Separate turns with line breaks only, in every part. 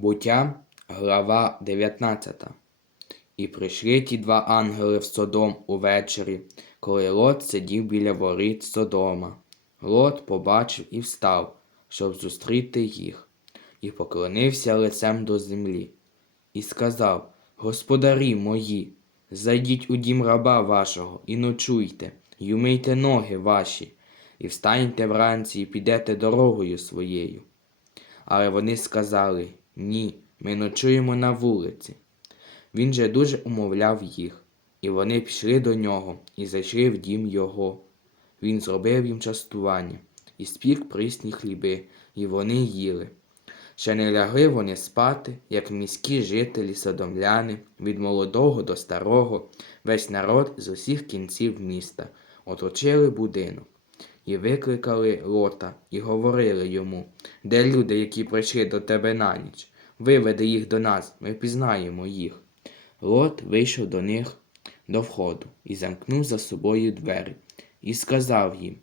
Буття, глава 19. І прийшли ті два ангели в Содом увечері, коли Лот сидів біля воріт Содома. Лот побачив і встав, щоб зустріти їх, і поклонився лицем до землі, і сказав: Господарі мої, зайдіть у дім раба вашого і ночуйте, й умийте ноги ваші, і встаньте вранці і підете дорогою своєю. Але вони сказали ні, ми ночуємо на вулиці. Він же дуже умовляв їх, і вони пішли до нього і зайшли в дім його. Він зробив їм частування і спік прісні хліби, і вони їли. Ще не лягли вони спати, як міські жителі содомляни, від молодого до старого, весь народ з усіх кінців міста, оточили будинок. І викликали лота, і говорили йому, де люди, які прийшли до тебе на ніч. Виведи їх до нас, ми пізнаємо їх. Лот вийшов до них до входу і замкнув за собою двері, і сказав їм: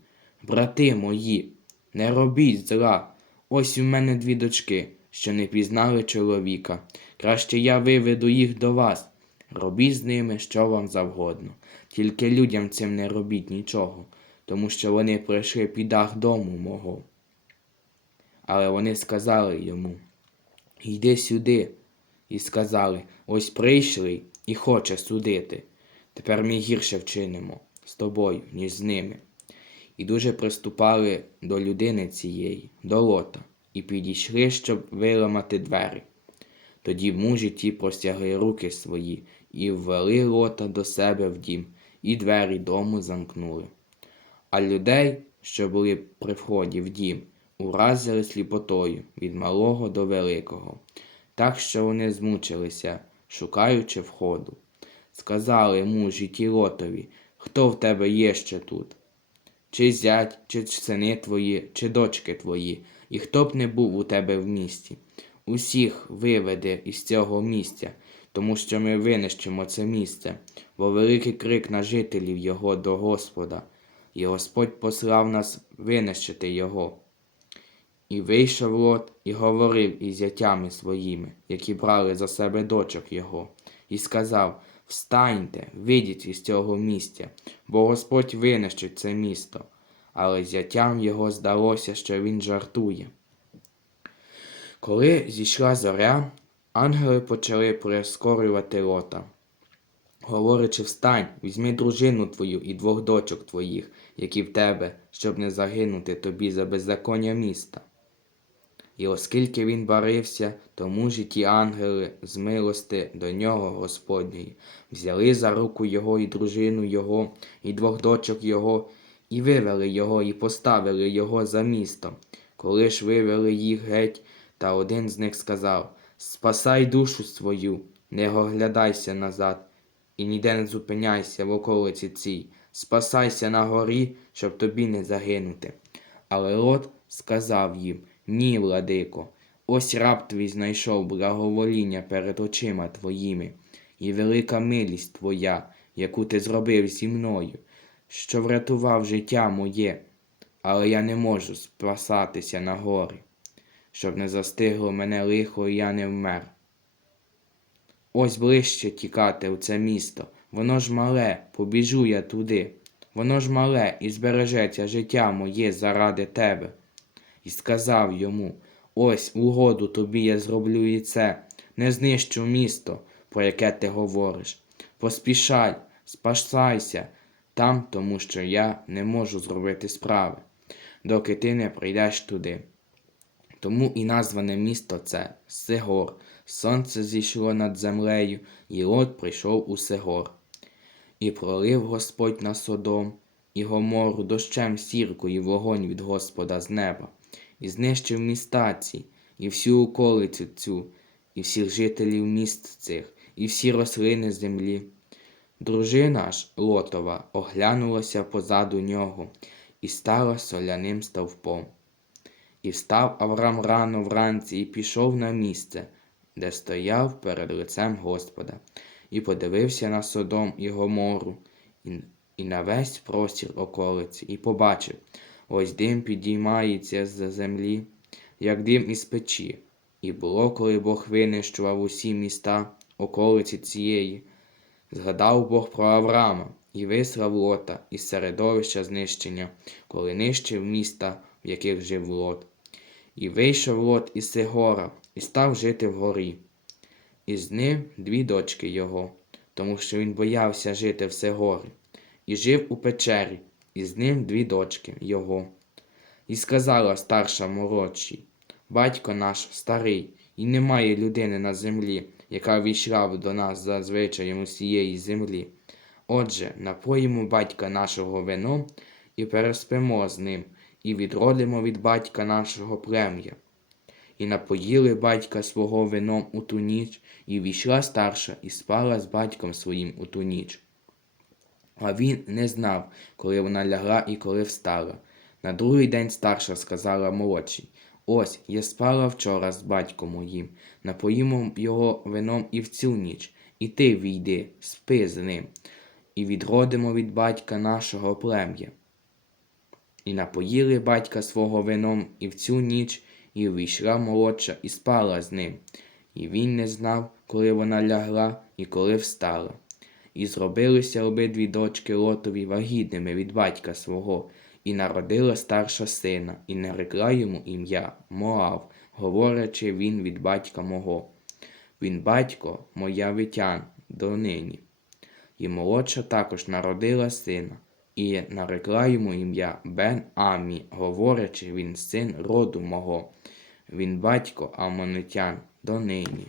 Брати мої, не робіть зла. Ось у мене дві дочки, що не пізнали чоловіка. Краще я виведу їх до вас. Робіть з ними що вам завгодно. Тільки людям цим не робіть нічого, тому що вони прийшли під дах дому мого. Але вони сказали йому: Йди сюди. І сказали: Ось прийшли і хоче судити. Тепер ми гірше вчинимо з тобою, ніж з ними. І дуже приступали до людини цієї, до лота, і підійшли, щоб виламати двері. Тоді мужі ті простягли руки свої і ввели лота до себе в дім, і двері дому замкнули. А людей, що були при вході в дім, уразили сліпотою від малого до великого, так що вони змучилися, шукаючи входу. Сказали мужі ті лотові, хто в тебе є ще тут? Чи зять, чи сини твої, чи дочки твої, і хто б не був у тебе в місті. Усіх виведе із цього місця, тому що ми винищимо це місце, бо великий крик на жителів його до Господа, і Господь послав нас винищити його. І вийшов Лот і говорив із зятями своїми, які брали за себе дочок його, і сказав Встаньте, вийдіть із цього місця, бо Господь винищить це місто. Але зятям його здалося, що він жартує. Коли зійшла зоря, ангели почали прискорювати лота, говорячи встань, візьми дружину твою і двох дочок твоїх, які в тебе, щоб не загинути тобі за беззаконня міста. І оскільки він барився, тому ж ті ангели з милости до нього Господньої взяли за руку його і дружину його, і двох дочок його, і вивели його, і поставили його за місто. Коли ж вивели їх геть, та один з них сказав Спасай душу свою, не оглядайся назад, і ніде не зупиняйся в околиці цій, спасайся на горі, щоб тобі не загинути. Але Лот сказав їм ні, владико, ось раб твій знайшов благовоління перед очима твоїми, і велика милість твоя, яку ти зробив зі мною, що врятував життя моє, але я не можу спасатися на гори, щоб не застигло мене лихо, і я не вмер. Ось ближче тікати в це місто, воно ж мале, побіжу я туди, воно ж мале і збережеться життя моє заради тебе і сказав йому Ось угоду тобі я зроблю і це, не знищу місто, про яке ти говориш. Поспішай, спасайся там, тому що я не можу зробити справи, доки ти не прийдеш туди. Тому і назване місто це Сигор. Сонце зійшло над землею, і Лот прийшов у Сигор. І пролив Господь на Содом, і Гомору дощем сірку і вогонь від Господа з неба і знищив міста ці, і всю околицю цю, і всіх жителів міст цих, і всі рослини землі. Дружина ж Лотова оглянулася позаду нього і стала соляним стовпом. І встав Авраам рано вранці і пішов на місце, де стояв перед лицем Господа, і подивився на Содом і Гомору, і, і на весь простір околиці, і побачив, Ось дим підіймається з землі, як дим із печі, І було, коли Бог винищував усі міста околиці цієї, згадав Бог про Авраама і вислав Лота із середовища знищення, коли нищив міста, в яких жив Лот. І вийшов Лот із Сигора і став жити вгорі. І з ним дві дочки його, тому що він боявся жити в Сигорі, і жив у печері, і з ним дві дочки його. І сказала старша молодшій, батько наш старий, і немає людини на землі, яка війшла б до нас за звичаєм усієї землі. Отже, напоїмо батька нашого вином і переспимо з ним, і відродимо від батька нашого плем'я. І напоїли батька свого вином у ту ніч, і війшла старша і спала з батьком своїм у ту ніч. А він не знав, коли вона лягла і коли встала. На другий день старша сказала молодшій, Ось, я спала вчора з батьком моїм, напоїмо його вином і в цю ніч, і ти війди, спи з ним, і відродимо від батька нашого плем'я. І напоїли батька свого вином і в цю ніч, і увійшла молодша і спала з ним. І він не знав, коли вона лягла і коли встала. І зробилися обидві дочки Лотові вагітними від батька свого, і народила старша сина, і нарекла йому ім'я Моав, говорячи він від батька мого. Він батько моя витян донині. І молодша також народила сина, і нарекла йому ім'я Бен Амі, говорячи він син роду мого. Він батько Амонитян донині.